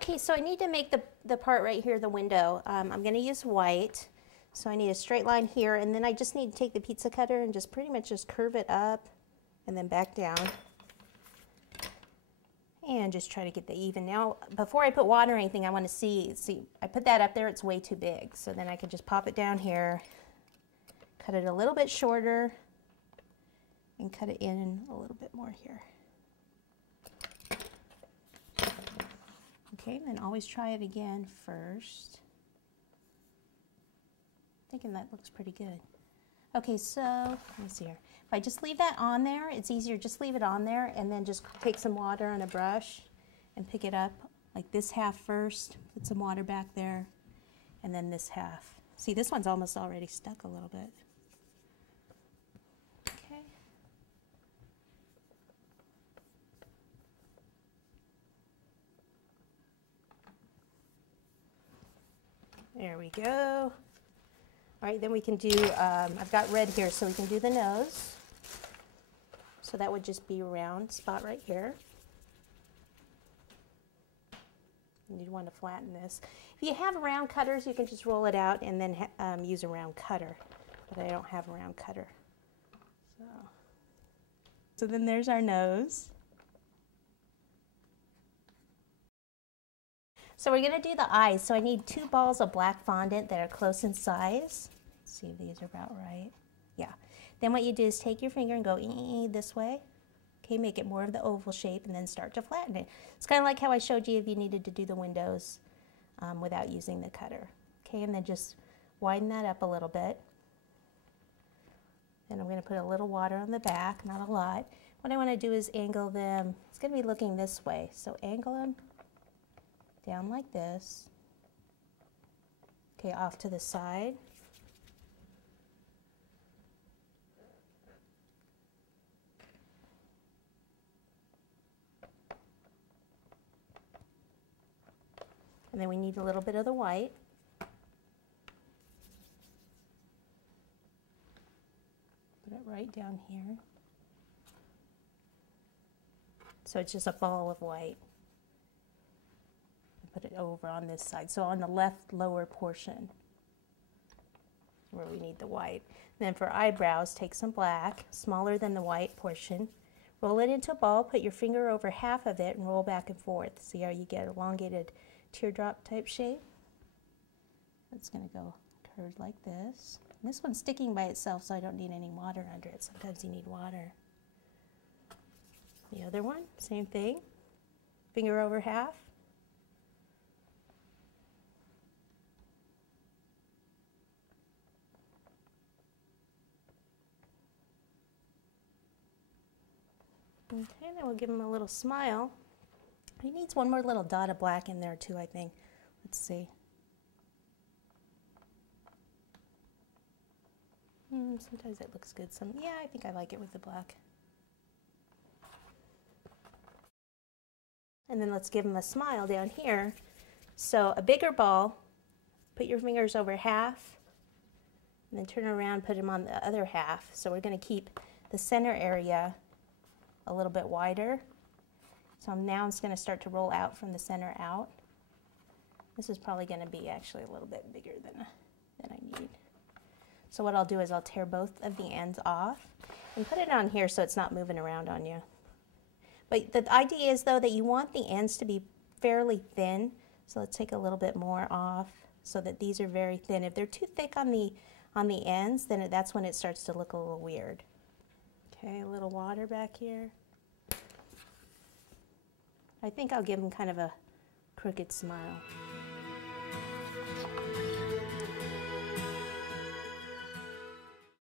Okay, so I need to make the part right here, the window. I'm going to use white. So I need a straight line here, and then I just need to take the pizza cutter and just pretty much just curve it up and then back down. And just try to get the even. Now, before I put water or anything, I want to see, I put that up there, it's way too big. So then I can just pop it down here, cut it a little bit shorter, and cut it in a little bit more here. Okay, then always try it again first. Thinking that looks pretty good. Okay, so let me see here. If I just leave that on there, it's easier. Just leave it on there and then just take some water on a brush and pick it up like this half first. Put some water back there, and then this half. See, this one's almost already stuck a little bit. Okay. There we go. All right, then we can do, I've got red here, so we can do the nose. So that would just be a round spot right here. And you'd want to flatten this. If you have round cutters, you can just roll it out and then use a round cutter. But I don't have a round cutter. So then there's our nose. So we're going to do the eyes. So I need 2 balls of black fondant that are close in size. Let's see if these are about right. Yeah. Then what you do is take your finger and go this way. Okay, make it more of the oval shape and then start to flatten it. It's kind of like how I showed you if you needed to do the windows without using the cutter. Okay, and then just widen that up a little bit. Then I'm going to put a little water on the back, not a lot. What I want to do is angle them. It's going to be looking this way. So angle them down like this. Okay, off to the side. And then we need a little bit of the white. Put it right down here. So it's just a ball of white. Put it over on this side. So on the left lower portion where we need the white. And then for eyebrows, take some black, smaller than the white portion. Roll it into a ball, put your finger over half of it and roll back and forth. See how you get elongated teardrop type shape? It's going to go curved like this. And this one's sticking by itself, so I don't need any water under it. Sometimes you need water. The other one, same thing. Finger over half. Okay, then we'll give him a little smile. He needs one more little dot of black in there too, I think. Let's see. Sometimes it looks good. Yeah, I think I like it with the black. And then let's give him a smile down here. So a bigger ball, put your fingers over half, and then turn around, put him on the other half. So we're going to keep the center area a little bit wider. So now I'm just going to start to roll out from the center out. This is probably going to be actually a little bit bigger than I need. So what I'll do is I'll tear both of the ends off and put it on here so it's not moving around on you. But the idea is though that you want the ends to be fairly thin. So let's take a little bit more off so that these are very thin. If they're too thick on the ends, then that's when it starts to look a little weird. Okay, a little water back here. I think I'll give him kind of a crooked smile.